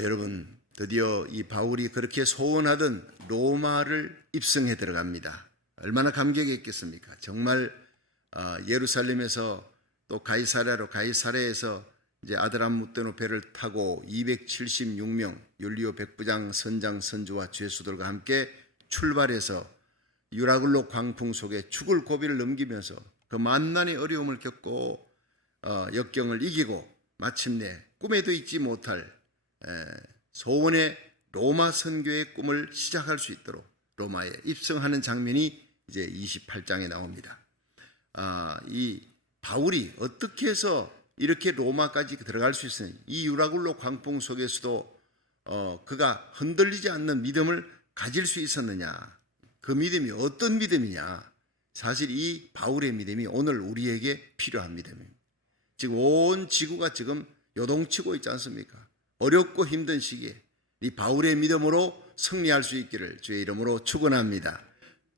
여러분, 드디어 이 바울이 그렇게 소원하던 로마를 입성해 들어갑니다. 얼마나 감격했겠습니까? 정말 예루살렘에서 또 가이사랴에서 이제 아드람무떼노 배를 타고 276명 율리오 백부장 선장 선주와 죄수들과 함께 출발해서 유라굴로 광풍 속에 죽을 고비를 넘기면서 그 만난의 어려움을 겪고 역경을 이기고 마침내 꿈에도 잊지 못할 소원의 로마 선교의 꿈을 시작할 수 있도록 로마에 입성하는 장면이 이제 28장에 나옵니다. 이 바울이 어떻게 해서 이렇게 로마까지 들어갈 수 있으냐, 이 유라굴로 광풍 속에서도 그가 흔들리지 않는 믿음을 가질 수 있었느냐, 그 믿음이 어떤 믿음이냐. 사실 이 바울의 믿음이 오늘 우리에게 필요한 믿음입니다. 지금 온 지구가 지금 요동치고 있지 않습니까? 어렵고 힘든 시기에 이 바울의 믿음으로 승리할 수 있기를 주의 이름으로 축원합니다.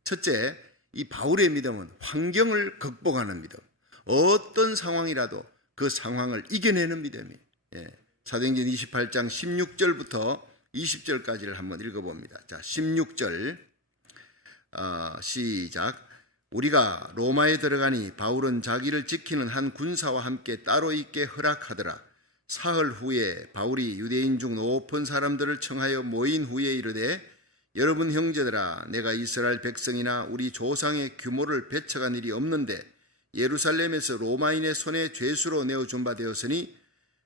첫째, 이 바울의 믿음은 환경을 극복하는 믿음, 어떤 상황이라도 그 상황을 이겨내는 믿음이에요. 사도행전 28장 16절부터 20절까지를 한번 읽어봅니다. 자, 16절 시작. 우리가 로마에 들어가니 바울은 자기를 지키는 한 군사와 함께 따로 있게 허락하더라. 사흘 후에 바울이 유대인 중 높은 사람들을 청하여 모인 후에 이르되, 여러분 형제들아, 내가 이스라엘 백성이나 우리 조상의 규모를 배척한 일이 없는데 예루살렘에서 로마인의 손에 죄수로 내어준 바 되었으니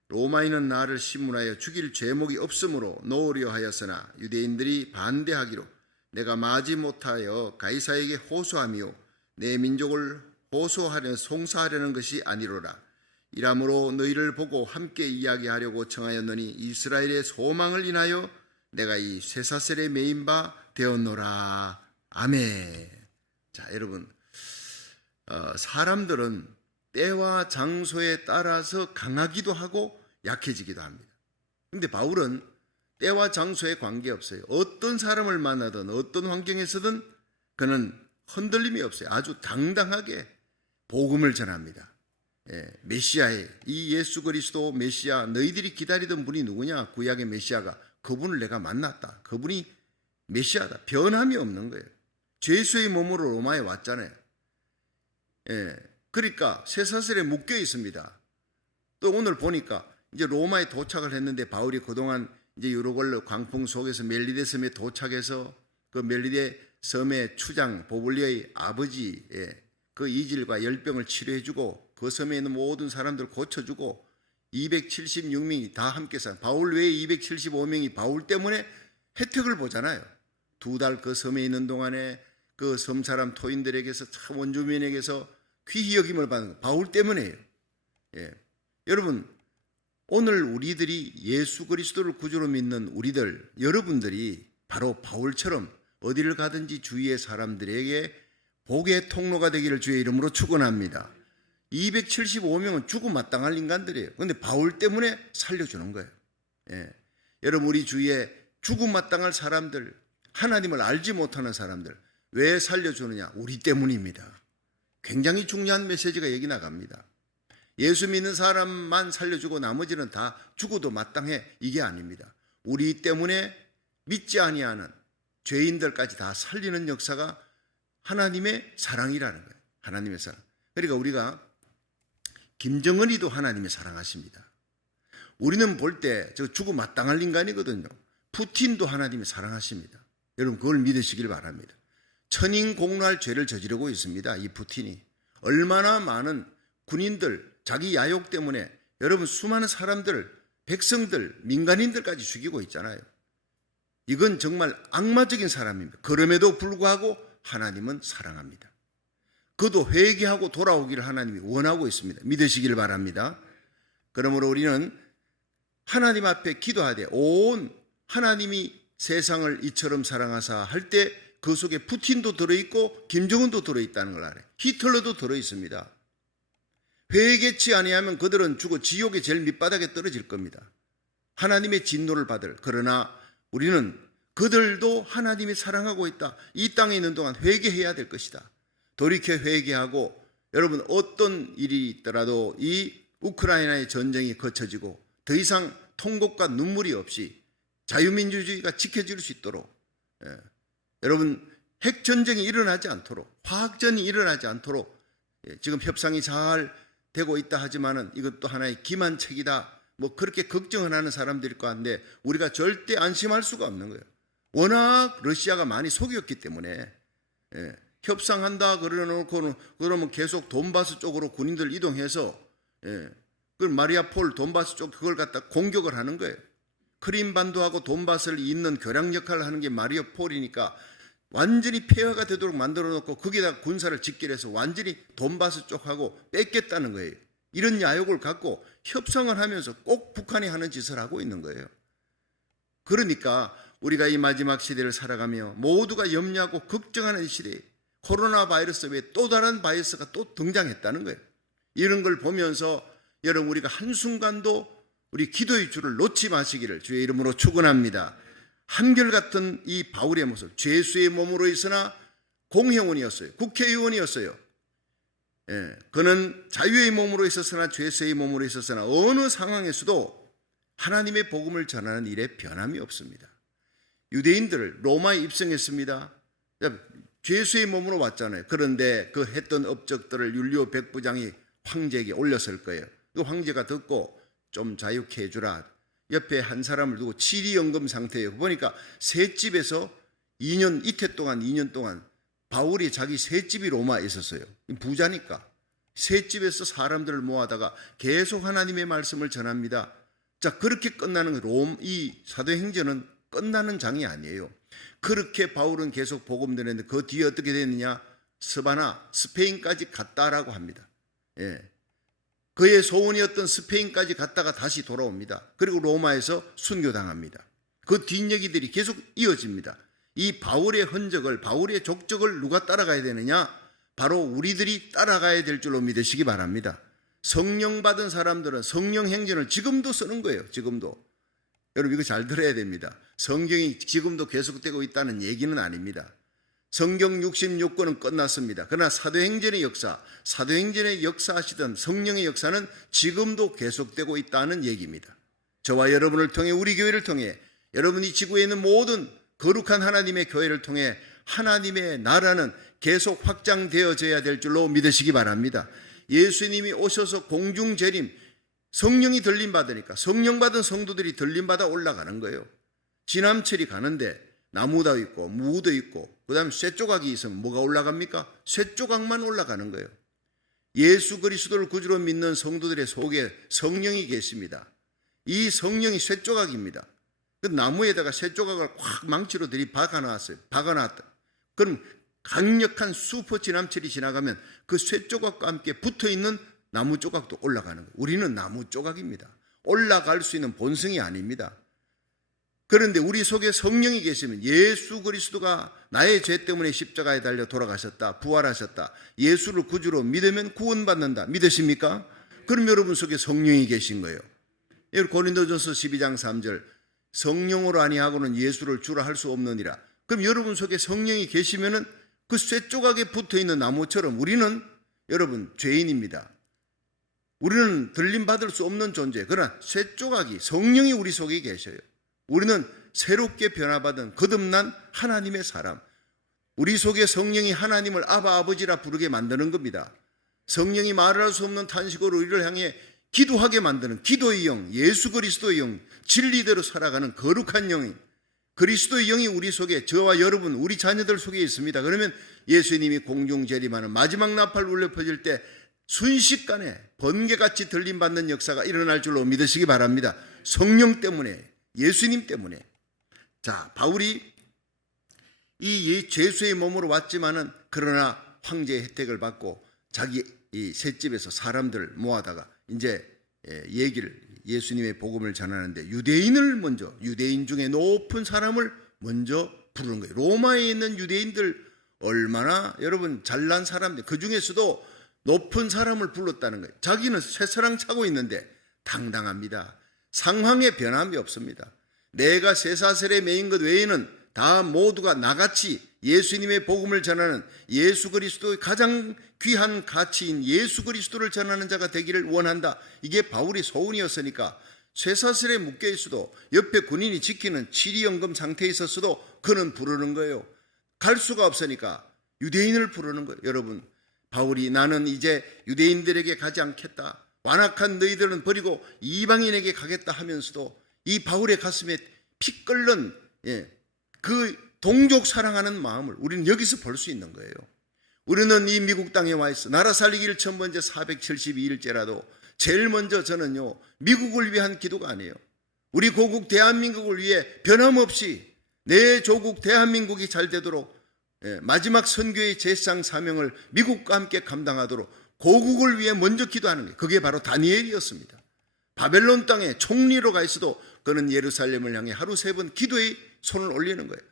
로마인은 나를 신문하여 죽일 죄목이 없으므로 놓으려 하였으나 유대인들이 반대하기로 내가 마지못하여 가이사에게 호소하며 내 민족을 송사하려는 것이 아니로라. 이러므로 너희를 보고 함께 이야기하려고 청하였노니 이스라엘의 소망을 인하여 내가 이 쇠사슬에 매인 바 되었노라. 아멘. 자, 여러분, 사람들은 때와 장소에 따라서 강하기도 하고 약해지기도 합니다. 그런데 바울은 때와 장소에 관계없어요. 어떤 사람을 만나든 어떤 환경에서든 그는 흔들림이 없어요. 아주 당당하게 복음을 전합니다. 메시아의 이 예수 그리스도 메시아, 너희들이 기다리던 분이 누구냐? 구약의 메시아가 그분을 내가 만났다. 그분이 메시아다. 변함이 없는 거예요. 죄수의 몸으로 로마에 왔잖아요. 그러니까 쇠사슬에 묶여 있습니다. 또 오늘 보니까 이제 로마에 도착을 했는데 바울이 그동안 이제 유라굴로 광풍 속에서 멜리데 섬에 도착해서 그 멜리데 섬의 추장 보블리의 아버지의 그 이질과 열병을 치료해주고 그 섬에 있는 모든 사람들 고쳐주고 276명이 다 함께 바울 외에 275명이 바울 때문에 혜택을 보잖아요. 2달 그 섬에 있는 동안에 그 섬 사람 토인들에게서 참 원주민에게서 귀히 여김을 받는 거 바울 때문에요. 여러분, 오늘 우리들이 예수 그리스도를 구주로 믿는 우리들, 여러분들이 바로 바울처럼 어디를 가든지 주위의 사람들에게 복의 통로가 되기를 주의 이름으로 축원합니다. 275명은 죽음 마땅할 인간들이에요. 그런데 바울 때문에 살려주는 거예요. 여러분, 우리 주위에 죽음 마땅할 사람들, 하나님을 알지 못하는 사람들 왜 살려주느냐? 우리 때문입니다. 굉장히 중요한 메시지가 여기 나갑니다. 예수 믿는 사람만 살려주고 나머지는 다 죽어도 마땅해, 이게 아닙니다. 우리 때문에 믿지 아니하는 죄인들까지 다 살리는 역사가 하나님의 사랑이라는 거예요. 하나님의 사랑. 그러니까 우리가 김정은이도 하나님의 사랑하십니다. 우리는 볼 때 저 죽어 마땅할 인간이거든요. 푸틴도 하나님의 사랑하십니다. 여러분, 그걸 믿으시길 바랍니다. 천인공노할 죄를 저지르고 있습니다. 이 푸틴이. 얼마나 많은 군인들, 자기 야욕 때문에 여러분 수많은 사람들, 백성들, 민간인들까지 죽이고 있잖아요. 이건 정말 악마적인 사람입니다. 그럼에도 불구하고 하나님은 사랑합니다. 그도 회개하고 돌아오기를 하나님이 원하고 있습니다. 믿으시길 바랍니다. 그러므로 우리는 하나님 앞에 기도하되 온 하나님이 세상을 이처럼 사랑하사 할 때 그 속에 푸틴도 들어있고 김정은도 들어있다는 걸 알아요. 히틀러도 들어있습니다. 회개치 아니하면 그들은 죽어 지옥의 제일 밑바닥에 떨어질 겁니다. 하나님의 진노를 받을. 그러나 우리는 그들도 하나님이 사랑하고 있다. 이 땅에 있는 동안 회개해야 될 것이다. 돌이켜 회개하고 여러분, 어떤 일이 있더라도 이 우크라이나의 전쟁이 거쳐지고 더 이상 통곡과 눈물이 없이 자유민주주의가 지켜질 수 있도록, 여러분 핵전쟁이 일어나지 않도록, 화학전이 일어나지 않도록, 지금 협상이 잘 되고 있다 하지만은 이것도 하나의 기만책이다, 뭐 그렇게 걱정을 하는 사람들일 것 같은데 우리가 절대 안심할 수가 없는 거예요. 워낙 러시아가 많이 속였기 때문에, 협상한다 그러놓고는 그러면 계속 돈바스 쪽으로 군인들 이동해서, 그 마리아폴 돈바스 쪽 그걸 갖다 공격을 하는 거예요. 크림반도하고 돈바스를 잇는 교량 역할을 하는 게 마리아폴이니까 완전히 폐허가 되도록 만들어 놓고 거기다 군사를 집결해서 완전히 돈바스 쪽하고 뺏겠다는 거예요. 이런 야욕을 갖고 협상을 하면서 꼭 북한이 하는 짓을 하고 있는 거예요. 그러니까 우리가 이 마지막 시대를 살아가며 모두가 염려하고 걱정하는 시대에 코로나 바이러스 외에 또 다른 바이러스가 또 등장했다는 거예요. 이런 걸 보면서 여러분 우리가 한순간도 우리 기도의 줄을 놓지 마시기를 주의 이름으로 축원합니다. 한결같은 이 바울의 모습, 죄수의 몸으로 있으나 공회원이었어요. 국회의원이었어요. 그는 자유의 몸으로 있었으나 죄수의 몸으로 있었으나 어느 상황에서도 하나님의 복음을 전하는 일에 변함이 없습니다. 유대인들을 로마에 입성했습니다. 죄수의 몸으로 왔잖아요. 그런데 그 했던 업적들을 율리오 백부장이 황제에게 올렸을 거예요. 그 황제가 듣고 좀 자유케 해주라. 옆에 한 사람을 두고 치리연금 상태예요. 보니까 셋집에서 2년, 이태 동안 2년 동안 바울이 자기 셋집이 로마에 있었어요. 부자니까. 셋집에서 사람들을 모아다가 계속 하나님의 말씀을 전합니다. 자, 그렇게 끝나는 이 사도행전은 끝나는 장이 아니에요. 그렇게 바울은 계속 복음 전했는데 그 뒤에 어떻게 됐느냐? 스바나, 스페인까지 갔다라고 합니다. 그의 소원이었던 스페인까지 갔다가 다시 돌아옵니다. 그리고 로마에서 순교당합니다. 그 뒷얘기들이 계속 이어집니다. 이 바울의 흔적을, 바울의 족적을 누가 따라가야 되느냐? 바로 우리들이 따라가야 될 줄로 믿으시기 바랍니다. 성령 받은 사람들은 성령 행전을 지금도 쓰는 거예요. 지금도. 여러분 이거 잘 들어야 됩니다. 성경이 지금도 계속되고 있다는 얘기는 아닙니다. 성경 66권은 끝났습니다. 그러나 사도행전의 역사, 사도행전의 역사하시던 성령의 역사는 지금도 계속되고 있다는 얘기입니다. 저와 여러분을 통해 우리 교회를 통해 여러분이 지구에 있는 모든 거룩한 하나님의 교회를 통해 하나님의 나라는 계속 확장되어져야 될 줄로 믿으시기 바랍니다. 예수님이 오셔서 공중재림, 성령이 들림받으니까 성령 받은 성도들이 들림받아 올라가는 거예요. 지남철이 가는데 나무도 있고 무도 있고 그 다음에 쇠조각이 있으면 뭐가 올라갑니까? 쇠조각만 올라가는 거예요. 예수 그리스도를 구주로 믿는 성도들의 속에 성령이 계십니다. 이 성령이 쇠조각입니다. 그 나무에다가 쇠조각을 확 망치로 들이박아놨어요. 박아놨다. 그럼 강력한 슈퍼 지남철이 지나가면 그 쇠조각과 함께 붙어있는 나무 조각도 올라가는 거예요. 우리는 나무 조각입니다. 올라갈 수 있는 본성이 아닙니다. 그런데 우리 속에 성령이 계시면 예수 그리스도가 나의 죄 때문에 십자가에 달려 돌아가셨다, 부활하셨다, 예수를 구주로 믿으면 구원받는다. 믿으십니까? 그럼 여러분 속에 성령이 계신 거예요. 고린도전서 12장 3절 성령으로 아니하고는 예수를 주라 할 수 없느니라. 그럼 여러분 속에 성령이 계시면은 그 쇠조각에 붙어있는 나무처럼 우리는 여러분 죄인입니다. 우리는 들림받을 수 없는 존재. 그러나 쇠조각이 성령이 우리 속에 계셔요. 우리는 새롭게 변화받은 거듭난 하나님의 사람. 우리 속에 성령이 하나님을 아바 아버지라 부르게 만드는 겁니다. 성령이 말을 할 수 없는 탄식으로 우리를 향해 기도하게 만드는 기도의 영, 예수 그리스도의 영, 진리대로 살아가는 거룩한 영이, 그리스도의 영이 우리 속에, 저와 여러분, 우리 자녀들 속에 있습니다. 그러면 예수님이 공중 재림하는 마지막 나팔 울려 퍼질 때 순식간에 번개같이 들림받는 역사가 일어날 줄로 믿으시기 바랍니다. 성령 때문에, 예수님 때문에. 자, 바울이 이 죄수의 몸으로 왔지만은 그러나 황제의 혜택을 받고 자기 이 셋집에서 사람들을 모아다가 이제 예수님의 복음을 전하는데 유대인을 먼저, 유대인 중에 높은 사람을 먼저 부르는 거예요. 로마에 있는 유대인들 얼마나 여러분 잘난 사람들, 그 중에서도 높은 사람을 불렀다는 거예요. 자기는 쇠사랑 차고 있는데 당당합니다. 상황에 변함이 없습니다. 내가 쇠사슬에 매인 것 외에는 다 모두가 나같이 예수님의 복음을 전하는, 예수 그리스도의 가장 귀한 가치인 예수 그리스도를 전하는 자가 되기를 원한다. 이게 바울의 소원이었으니까 쇠사슬에 묶여 있어도 옆에 군인이 지키는 치리연금 상태에 있었어도 그는 부르는 거예요. 갈 수가 없으니까 유대인을 부르는 거예요. 여러분, 바울이 나는 이제 유대인들에게 가지 않겠다, 완악한 너희들은 버리고 이방인에게 가겠다 하면서도 이 바울의 가슴에 피 끓는 그 동족 사랑하는 마음을 우리는 여기서 볼 수 있는 거예요. 우리는 이 미국 땅에 와 있어 나라 살리기 1000번째 472일째라도 제일 먼저 저는요, 미국을 위한 기도가 아니에요. 우리 고국 대한민국을 위해 변함없이 내 조국 대한민국이 잘 되도록 마지막 선교의 제상 사명을 미국과 함께 감당하도록 고국을 위해 먼저 기도하는 게, 그게 바로 다니엘이었습니다. 바벨론 땅에 총리로 가 있어도 그는 예루살렘을 향해 하루 3번 기도의 손을 올리는 거예요.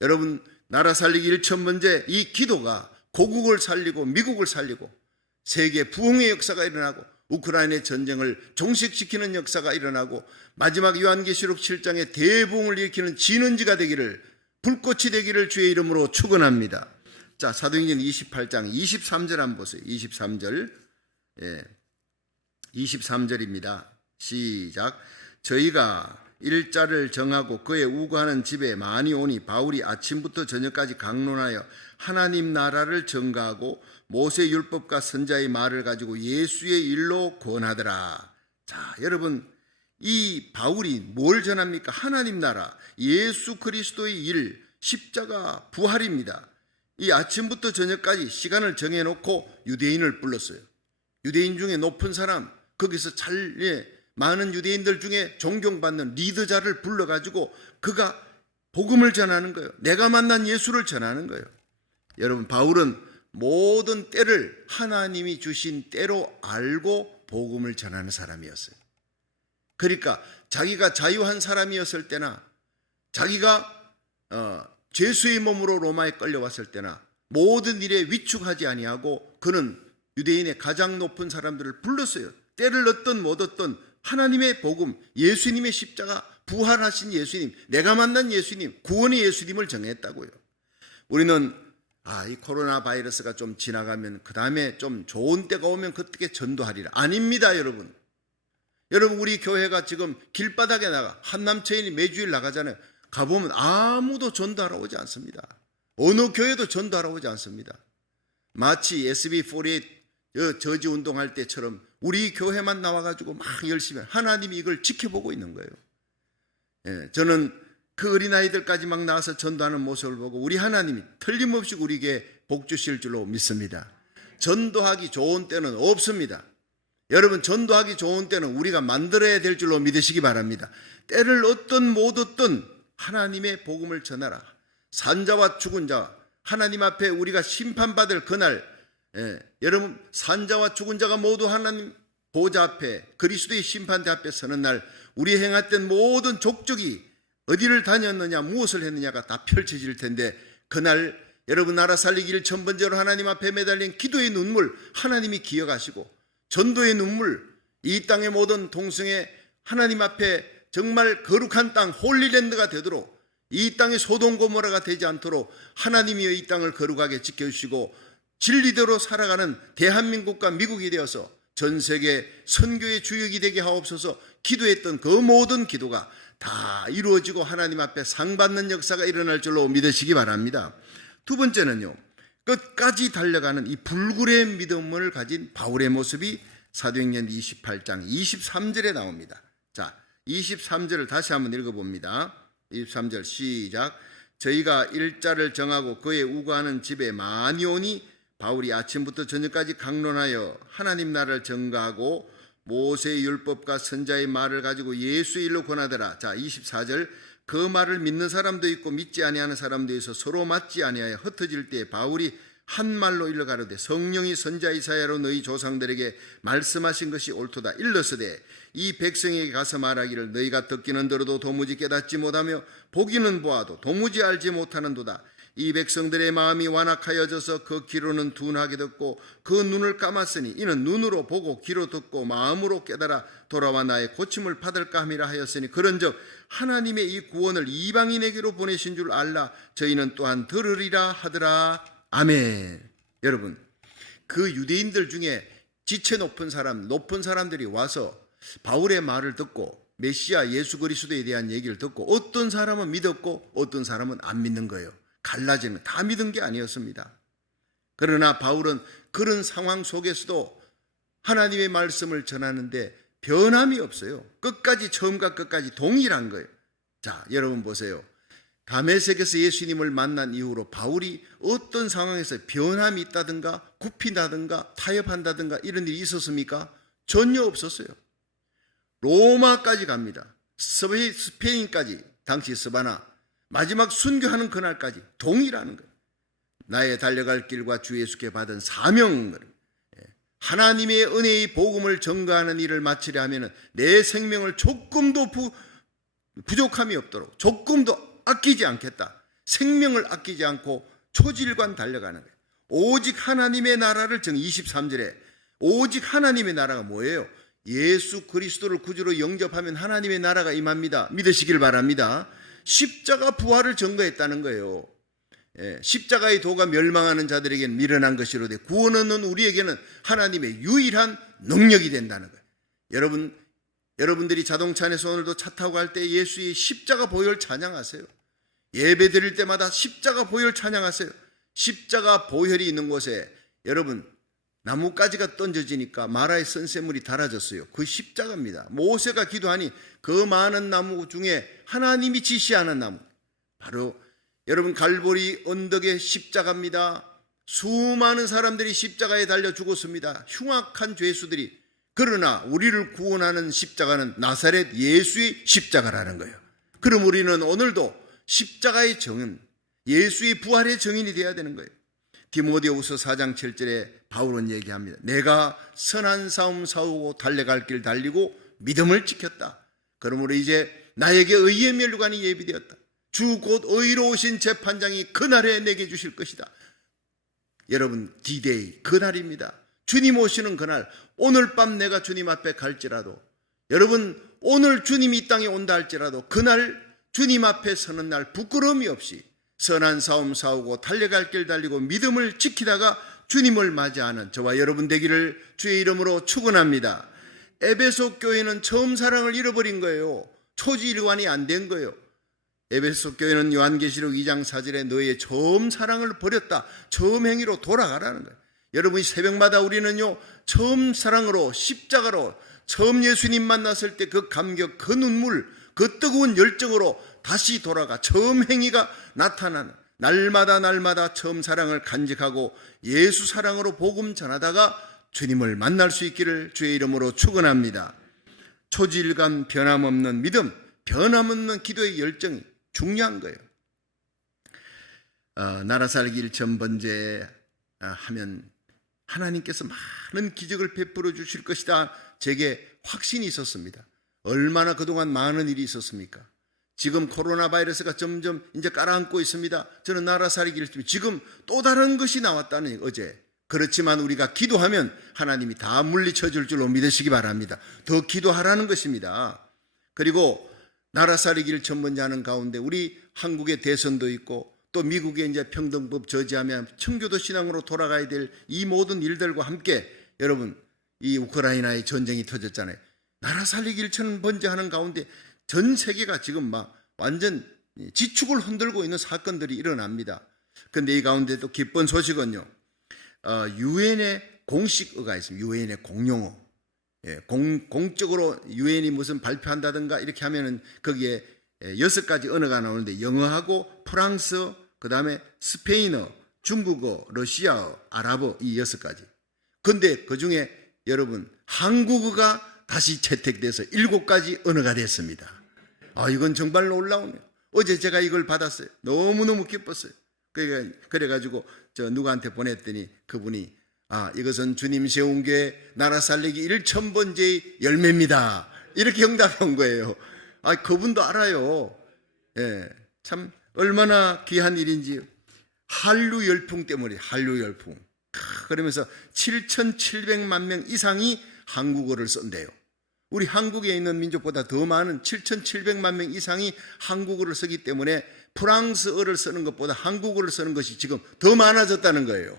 여러분, 나라 살리기 1000번째 이 기도가 고국을 살리고 미국을 살리고 세계 부흥의 역사가 일어나고 우크라이나의 전쟁을 종식시키는 역사가 일어나고 마지막 요한계시록 7장의 대부흥을 일으키는 진원지가 되기를, 불꽃이 되기를 주의 이름으로 축원합니다. 자, 사도행전 28장 23절 한번 보세요. 23절. 23절입니다. 시작. 저희가 일자를 정하고 그의 우거하는 집에 많이 오니 바울이 아침부터 저녁까지 강론하여 하나님 나라를 전가하고 모세 율법과 선자의 말을 가지고 예수의 일로 권하더라. 자, 여러분, 이 바울이 뭘 전합니까? 하나님 나라, 예수 그리스도의 일, 십자가, 부활입니다. 이 아침부터 저녁까지 시간을 정해놓고 유대인을 불렀어요. 유대인 중에 높은 사람, 거기서 많은 유대인들 중에 존경받는 리더자를 불러가지고 그가 복음을 전하는 거예요. 내가 만난 예수를 전하는 거예요. 여러분, 바울은 모든 때를 하나님이 주신 때로 알고 복음을 전하는 사람이었어요. 그러니까 자기가 자유한 사람이었을 때나 자기가 죄수의 몸으로 로마에 끌려왔을 때나 모든 일에 위축하지 아니하고 그는 유대인의 가장 높은 사람들을 불렀어요. 때를 얻든 못 얻든 하나님의 복음, 예수님의 십자가, 부활하신 예수님, 내가 만난 예수님, 구원의 예수님을 정했다고요. 우리는 이 코로나 바이러스가 좀 지나가면 그 다음에 좀 좋은 때가 오면 그때 전도하리라. 아닙니다, 여러분. 여러분, 우리 교회가 지금 길바닥에 나가 한남체인이 매주일 나가잖아요. 가보면 아무도 전도하러 오지 않습니다. 어느 교회도 전도하러 오지 않습니다. 마치 SB48 저지 운동할 때처럼 우리 교회만 나와가지고 막 열심히 하나님이 이걸 지켜보고 있는 거예요. 저는 그 어린아이들까지 막 나와서 전도하는 모습을 보고 우리 하나님이 틀림없이 우리에게 복 주실 줄로 믿습니다. 전도하기 좋은 때는 없습니다. 여러분, 전도하기 좋은 때는 우리가 만들어야 될 줄로 믿으시기 바랍니다. 때를 얻든 못 얻든 하나님의 복음을 전하라. 산자와 죽은 자, 하나님 앞에 우리가 심판받을 그날, 여러분, 산자와 죽은 자가 모두 하나님 보좌 앞에, 그리스도의 심판대 앞에 서는 날, 우리 행했던 모든 족적이 어디를 다녔느냐, 무엇을 했느냐가 다 펼쳐질 텐데, 그날 여러분 나라 살리기를 1000번째로 하나님 앞에 매달린 기도의 눈물 하나님이 기억하시고, 전도의 눈물, 이 땅의 모든 동성애 하나님 앞에 정말 거룩한 땅, 홀리랜드가 되도록, 이 땅이 소돔 고모라가 되지 않도록 하나님이 이 땅을 거룩하게 지켜주시고 진리대로 살아가는 대한민국과 미국이 되어서 전 세계 선교의 주역이 되게 하옵소서. 기도했던 그 모든 기도가 다 이루어지고 하나님 앞에 상 받는 역사가 일어날 줄로 믿으시기 바랍니다. 두 번째는요, 끝까지 달려가는 이 불굴의 믿음을 가진 바울의 모습이 사도행전 28장 23절에 나옵니다. 자, 23절을 다시 한번 읽어봅니다. 23절 시작. 저희가 일자를 정하고 그의 우거하는 집에 많이 오니 바울이 아침부터 저녁까지 강론하여 하나님 나라를 전가하고 모세의 율법과 선자의 말을 가지고 예수의 일로 권하더라. 자, 24절. 그 말을 믿는 사람도 있고 믿지 아니하는 사람도 있어 서로 맞지 아니하여 흩어질 때에 바울이 한 말로 일러 가로되 성령이 선자 이사야로 너희 조상들에게 말씀하신 것이 옳도다. 일러서되 이 백성에게 가서 말하기를 너희가 듣기는 들어도 도무지 깨닫지 못하며 보기는 보아도 도무지 알지 못하는도다. 이 백성들의 마음이 완악하여져서 그 귀로는 둔하게 듣고 그 눈을 감았으니 이는 눈으로 보고 귀로 듣고 마음으로 깨달아 돌아와 나의 고침을 받을까 함이라 하였으니 그런즉 하나님의 이 구원을 이방인에게로 보내신 줄 알라. 저희는 또한 들으리라 하더라. 아멘. 여러분, 그 유대인들 중에 지체 높은 사람들이 와서 바울의 말을 듣고 메시아 예수 그리스도에 대한 얘기를 듣고 어떤 사람은 믿었고 어떤 사람은 안 믿는 거예요. 갈라지는, 다 믿은 게 아니었습니다. 그러나 바울은 그런 상황 속에서도 하나님의 말씀을 전하는데 변함이 없어요. 끝까지, 처음과 끝까지 동일한 거예요. 자, 여러분 보세요. 다메섹에서 예수님을 만난 이후로 바울이 어떤 상황에서 변함이 있다든가 굽힌다든가 타협한다든가 이런 일이 있었습니까? 전혀 없었어요. 로마까지 갑니다. 스페인까지, 당시 스바나, 마지막 순교하는 그날까지 동일하는 거예요. 나의 달려갈 길과 주 예수께 받은 사명을, 하나님의 은혜의 복음을 전가하는 일을 마치려 하면 내 생명을 조금도 부족함이 없도록, 조금도 아끼지 않겠다. 생명을 아끼지 않고 초질관 달려가는 거예요. 오직 하나님의 나라를 23절에 오직 하나님의 나라가 뭐예요? 예수 그리스도를 구주로 영접하면 하나님의 나라가 임합니다. 믿으시길 바랍니다. 십자가 부활을 증거했다는 거예요. 십자가의 도가 멸망하는 자들에게는 미련한 것이로되 구원 얻는 우리에게는 하나님의 유일한 능력이 된다는 거예요. 여러분들이 자동차 안에서 오늘도 차 타고 갈 때 예수의 십자가 보혈 찬양하세요. 예배 드릴 때마다 십자가 보혈 찬양하세요. 십자가 보혈이 있는 곳에 여러분 나뭇가지가 던져지니까 마라의 선새물이 달아졌어요. 그 십자가입니다. 모세가 기도하니 그 많은 나무 중에 하나님이 지시하는 나무, 바로 여러분 갈보리 언덕의 십자가입니다. 수많은 사람들이 십자가에 달려 죽었습니다. 흉악한 죄수들이. 그러나 우리를 구원하는 십자가는 나사렛 예수의 십자가라는 거예요. 그럼 우리는 오늘도 십자가의 정인, 예수의 부활의 정인이 되어야 되는 거예요. 디모데후서 4장 7절에 바울은 얘기합니다. 내가 선한 싸움 싸우고 달려갈 길 달리고 믿음을 지켰다. 그러므로 이제 나에게 의의 면류관이 예비되었다. 주 곧 의로우신 재판장이 그날에 내게 주실 것이다. 여러분, 디데이, 그날입니다. 주님 오시는 그날, 오늘 밤 내가 주님 앞에 갈지라도, 여러분 오늘 주님이 이 땅에 온다 할지라도 그날 주님 앞에 서는 날 부끄러움이 없이 선한 싸움 싸우고 달려갈 길 달리고 믿음을 지키다가 주님을 맞이하는 저와 여러분 되기를 주의 이름으로 축원합니다. 에베소 교회는 처음 사랑을 잃어버린 거예요. 초지일관이 안 된 거예요. 에베소 교회는 요한계시록 2장 4절에 너의 처음 사랑을 버렸다. 처음 행위로 돌아가라는 거예요. 여러분이 새벽마다 우리는요, 처음 사랑으로, 십자가로, 처음 예수님 만났을 때 그 감격, 그 눈물, 그 뜨거운 열정으로 다시 돌아가 처음 행위가 나타나는, 날마다 처음 사랑을 간직하고 예수 사랑으로 복음 전하다가 주님을 만날 수 있기를 주의 이름으로 축원합니다. 초질간 변함없는 믿음, 변함없는 기도의 열정이 중요한 거예요. 나라 살기 1,000번째 하면 하나님께서 많은 기적을 베풀어 주실 것이다. 제게 확신이 있었습니다. 얼마나 그동안 많은 일이 있었습니까? 지금 코로나 바이러스가 점점 이제 깔아앉고 있습니다. 저는 나라 살기를 지금 또 다른 것이 나왔다는 어제. 그렇지만 우리가 기도하면 하나님이 다 물리쳐 줄 줄로 믿으시기 바랍니다. 더 기도하라는 것입니다. 그리고 나라 살기를 전번하는 가운데 우리 한국의 대선도 있고 또 미국에 이제 평등법 저지하면 청교도 신앙으로 돌아가야 될 이 모든 일들과 함께 여러분 이 우크라이나의 전쟁이 터졌잖아요. 나라 살리기를 천번제하는 가운데 전 세계가 지금 막 완전 지축을 흔들고 있는 사건들이 일어납니다. 그런데 이 가운데 또 기쁜 소식은요, 유엔의 공식어가 있습니다. 유엔의 공용어. 공적으로 유엔이 무슨 발표한다든가 이렇게 하면은 거기에 6가지 언어가 나오는데 영어하고 프랑스어, 그 다음에 스페인어, 중국어, 러시아어, 아랍어 이 6가지. 근데 그 중에 여러분 한국어가 다시 채택돼서 7가지 언어가 됐습니다. 이건 정말 놀라우네요. 어제 제가 이걸 받았어요. 너무너무 기뻤어요. 그래가지고 저 누구한테 보냈더니 그분이 이것은 주님 세운 교회 나라 살리기 1,000번째의 열매입니다. 이렇게 응답해 온 거예요. 그분도 알아요. 참 얼마나 귀한 일인지. 한류 열풍 때문에, 한류 열풍. 그러면서 7,700만 명 이상이 한국어를 쓴대요. 우리 한국에 있는 민족보다 더 많은 7,700만 명 이상이 한국어를 쓰기 때문에 프랑스어를 쓰는 것보다 한국어를 쓰는 것이 지금 더 많아졌다는 거예요.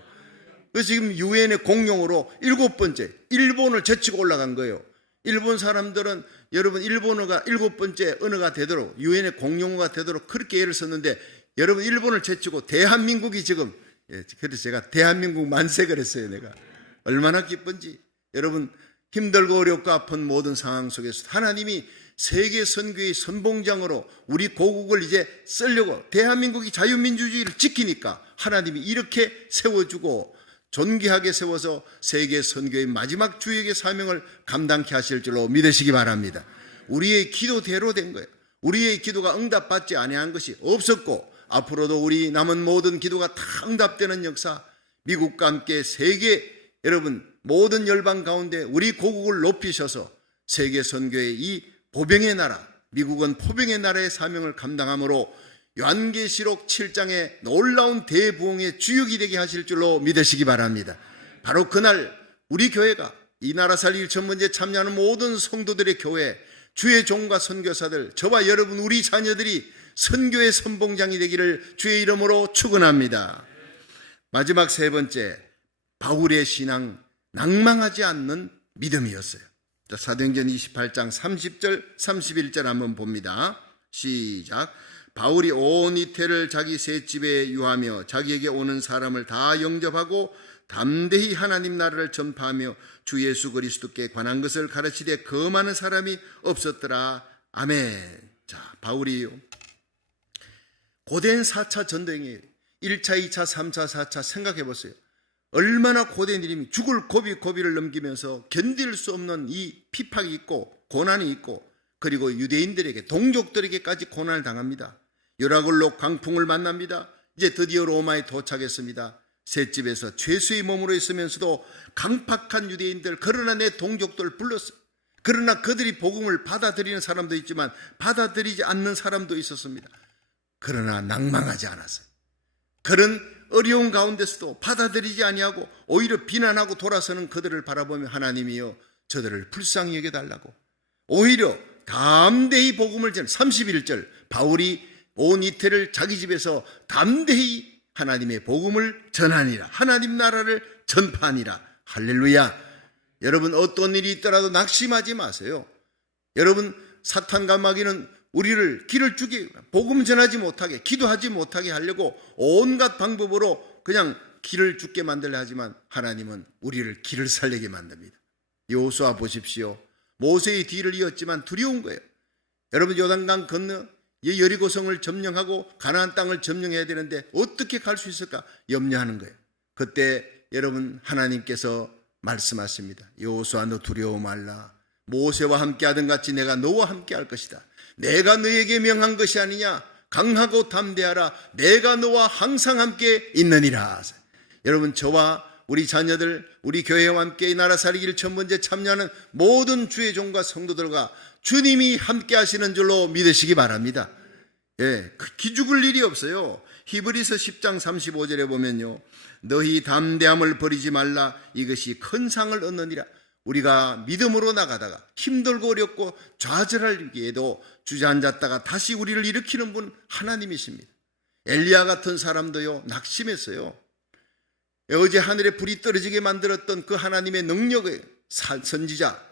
그래서 지금 유엔의 공용어로 7번째, 일본을 제치고 올라간 거예요. 일본 사람들은 여러분 일본어가 7번째 언어가 되도록 유엔의 공용어가 되도록 그렇게 애를 썼는데 여러분 일본을 제치고 대한민국이 지금 그래서 제가 대한민국 만세 그랬어요. 내가 얼마나 기쁜지. 여러분 힘들고 어렵고 아픈 모든 상황 속에서 하나님이 세계 선교의 선봉장으로 우리 고국을 이제 쓰려고 대한민국이 자유민주주의를 지키니까 하나님이 이렇게 세워주고 존귀하게 세워서 세계 선교의 마지막 주역의 사명을 감당케 하실 줄로 믿으시기 바랍니다. 우리의 기도대로 된 거예요. 우리의 기도가 응답받지 아니한 것이 없었고 앞으로도 우리 남은 모든 기도가 다 응답되는 역사, 미국과 함께 세계 여러분 모든 열방 가운데 우리 고국을 높이셔서 세계 선교의 이 보병의 나라, 미국은 포병의 나라의 사명을 감당함으로 요한계시록 7장의 놀라운 대부흥의 주역이 되게 하실 줄로 믿으시기 바랍니다. 바로 그날 우리 교회가 이 나라 살리기 전문제에 참여하는 모든 성도들의 교회, 주의 종과 선교사들, 저와 여러분 우리 자녀들이 선교의 선봉장이 되기를 주의 이름으로 축원합니다. 마지막 세 번째, 바울의 신앙, 낭망하지 않는 믿음이었어요. 사도행전 28장 30절 31절 한번 봅니다. 시작. 바울이 온 이태를 자기 셋집에 유하며 자기에게 오는 사람을 다 영접하고 담대히 하나님 나라를 전파하며 주 예수 그리스도께 관한 것을 가르치되 그 많은 사람이 없었더라. 아멘. 자, 바울이요, 고된 4차 전쟁이에요. 1차, 2차, 3차, 4차 생각해 보세요. 얼마나 고된 일이면 죽을 고비를 넘기면서 견딜 수 없는 이 핍박이 있고 고난이 있고 그리고 유대인들에게 동족들에게까지 고난을 당합니다. 요라굴로 광풍을 만납니다. 이제 드디어 로마에 도착했습니다. 셋집에서 죄수의 몸으로 있으면서도 강팍한 유대인들, 그러나 내 동족들 불렀어요. 그러나 그들이 복음을 받아들이는 사람도 있지만 받아들이지 않는 사람도 있었습니다. 그러나 낭망하지 않았어요. 그런 어려운 가운데서도 받아들이지 아니하고 오히려 비난하고 돌아서는 그들을 바라보며 하나님이여 저들을 불쌍히 여겨달라고 오히려 담대히 복음을 전 31절 바울이 온 이태를 자기 집에서 담대히 하나님의 복음을 전하니라, 하나님 나라를 전파하니라. 할렐루야. 여러분 어떤 일이 있더라도 낙심하지 마세요. 여러분 사탄과 마귀는 우리를 길을 죽이고 복음 전하지 못하게, 기도하지 못하게 하려고 온갖 방법으로 그냥 길을 죽게 만들려 하지만 하나님은 우리를 길을 살리게 만듭니다. 여호수아 보십시오. 모세의 뒤를 이었지만 두려운 거예요. 여러분 요단강 건너 여리고성을 점령하고 가나안 땅을 점령해야 되는데 어떻게 갈 수 있을까 염려하는 거예요. 그때 여러분 하나님께서 말씀하십니다. 여호수아 너 두려워 말라. 모세와 함께하던 같이 내가 너와 함께할 것이다. 내가 너에게 명한 것이 아니냐. 강하고 담대하라. 내가 너와 항상 함께 있느니라. 여러분 저와 우리 자녀들, 우리 교회와 함께 이 나라 살리기를 첫 번째 참여하는 모든 주의 종과 성도들과 주님이 함께 하시는 줄로 믿으시기 바랍니다. 예, 기죽을 일이 없어요. 히브리서 10장 35절에 보면요, 너희 담대함을 버리지 말라. 이것이 큰 상을 얻느니라. 우리가 믿음으로 나가다가 힘들고 어렵고 좌절하기에도 주저앉았다가 다시 우리를 일으키는 분 하나님이십니다. 엘리야 같은 사람도요 낙심했어요. 어제 하늘에 불이 떨어지게 만들었던 그 하나님의 능력의 선지자,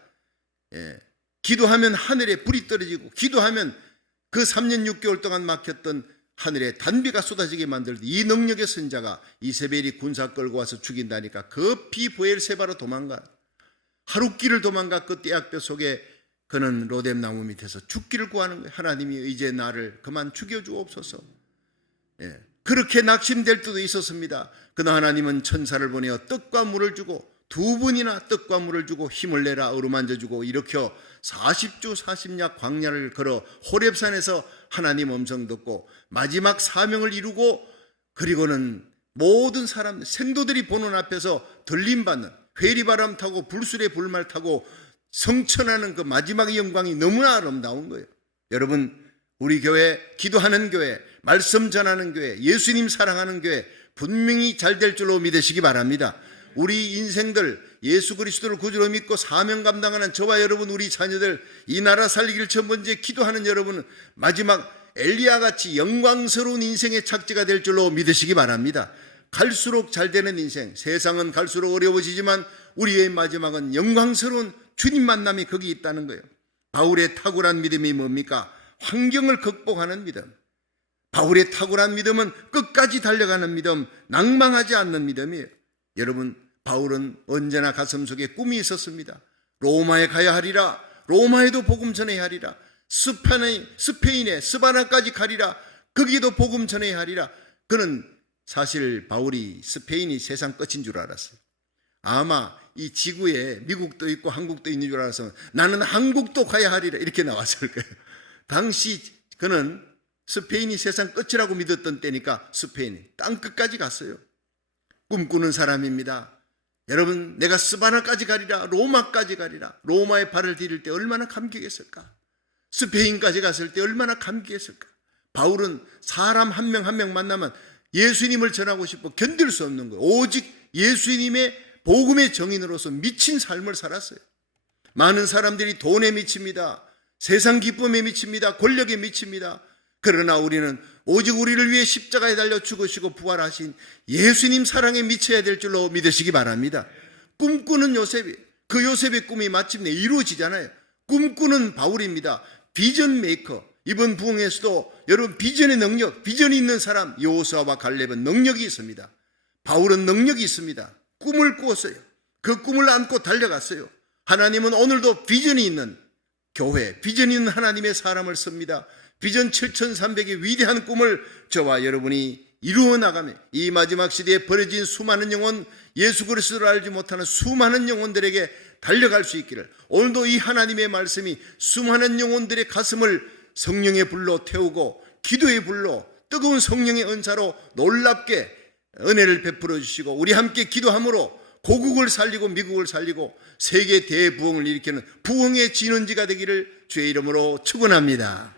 기도하면 하늘에 불이 떨어지고 기도하면 그 3년 6개월 동안 막혔던 하늘에 단비가 쏟아지게 만들던 이 능력의 선자가 이세벨이 군사 끌고 와서 죽인다니까 급히 브엘세바로 도망가, 하룻길을 도망가 그 떼약볕 속에 그는 로뎀 나무 밑에서 죽기를 구하는 거예요. 하나님이 이제 나를 그만 죽여주옵소서. 그렇게 낙심될 때도 있었습니다. 그러나 하나님은 천사를 보내어 떡과 물을 주고 2분이나 떡과 물을 주고 힘을 내라 어루만져 주고 일으켜 40주 40야 광야를 걸어 호렙산에서 하나님 음성 듣고 마지막 사명을 이루고 그리고는 모든 사람 생도들이 보는 앞에서 들림받는 회리바람 타고 불술의 불말 타고 성천하는 그 마지막의 영광이 너무나 아름다운 거예요. 여러분 우리 교회, 기도하는 교회, 말씀 전하는 교회, 예수님 사랑하는 교회 분명히 잘 될 줄로 믿으시기 바랍니다. 우리 인생들 예수 그리스도를 구주로 믿고 사명 감당하는 저와 여러분 우리 자녀들 이 나라 살리기를 첫 번째 기도하는 여러분은 마지막 엘리야같이 영광스러운 인생의 착지가 될 줄로 믿으시기 바랍니다. 갈수록 잘 되는 인생, 세상은 갈수록 어려워지지만 우리의 마지막은 영광스러운 주님 만남이 거기 있다는 거예요. 바울의 탁월한 믿음이 뭡니까? 환경을 극복하는 믿음. 바울의 탁월한 믿음은 끝까지 달려가는 믿음, 낭망하지 않는 믿음이에요. 여러분, 바울은 언제나 가슴 속에 꿈이 있었습니다. 로마에 가야 하리라. 로마에도 복음 전해야 하리라. 스페인에 스바나까지 가리라. 거기도 복음 전해야 하리라. 그는 사실 바울이 스페인이 세상 끝인 줄 알았어요. 아마 이 지구에 미국도 있고 한국도 있는 줄 알아서 나는 한국도 가야 하리라 이렇게 나왔을 거예요. 당시 그는 스페인이 세상 끝이라고 믿었던 때니까 스페인 땅 끝까지 갔어요. 꿈꾸는 사람입니다. 여러분, 내가 스바나까지 가리라, 로마까지 가리라. 로마에 발을 디딜 때 얼마나 감격했을까? 스페인까지 갔을 때 얼마나 감격했을까? 바울은 사람 한 명 한 명 만나면 예수님을 전하고 싶어 견딜 수 없는 거예요. 오직 예수님의 복음의 정인으로서 미친 삶을 살았어요. 많은 사람들이 돈에 미칩니다. 세상 기쁨에 미칩니다. 권력에 미칩니다. 그러나 우리는 오직 우리를 위해 십자가에 달려 죽으시고 부활하신 예수님 사랑에 미쳐야 될 줄로 믿으시기 바랍니다. 꿈꾸는 요셉이, 그 요셉의 꿈이 마침내 이루어지잖아요. 꿈꾸는 바울입니다. 비전 메이커. 이번 부흥에서도 여러분 비전의 능력, 비전이 있는 사람 여호수아와 갈렙은 능력이 있습니다. 바울은 능력이 있습니다. 꿈을 꾸었어요. 그 꿈을 안고 달려갔어요. 하나님은 오늘도 비전이 있는 교회, 비전 있는 하나님의 사람을 씁니다. 비전 7300의 위대한 꿈을 저와 여러분이 이루어 나가며 이 마지막 시대에 버려진 수많은 영혼, 예수 그리스도를 알지 못하는 수많은 영혼들에게 달려갈 수 있기를, 오늘도 이 하나님의 말씀이 수많은 영혼들의 가슴을 성령의 불로 태우고 기도의 불로 뜨거운 성령의 은사로 놀랍게 은혜를 베풀어 주시고 우리 함께 기도함으로 고국을 살리고 미국을 살리고 세계 대부흥을 일으키는 부흥의 진원지가 되기를 주의 이름으로 축원합니다.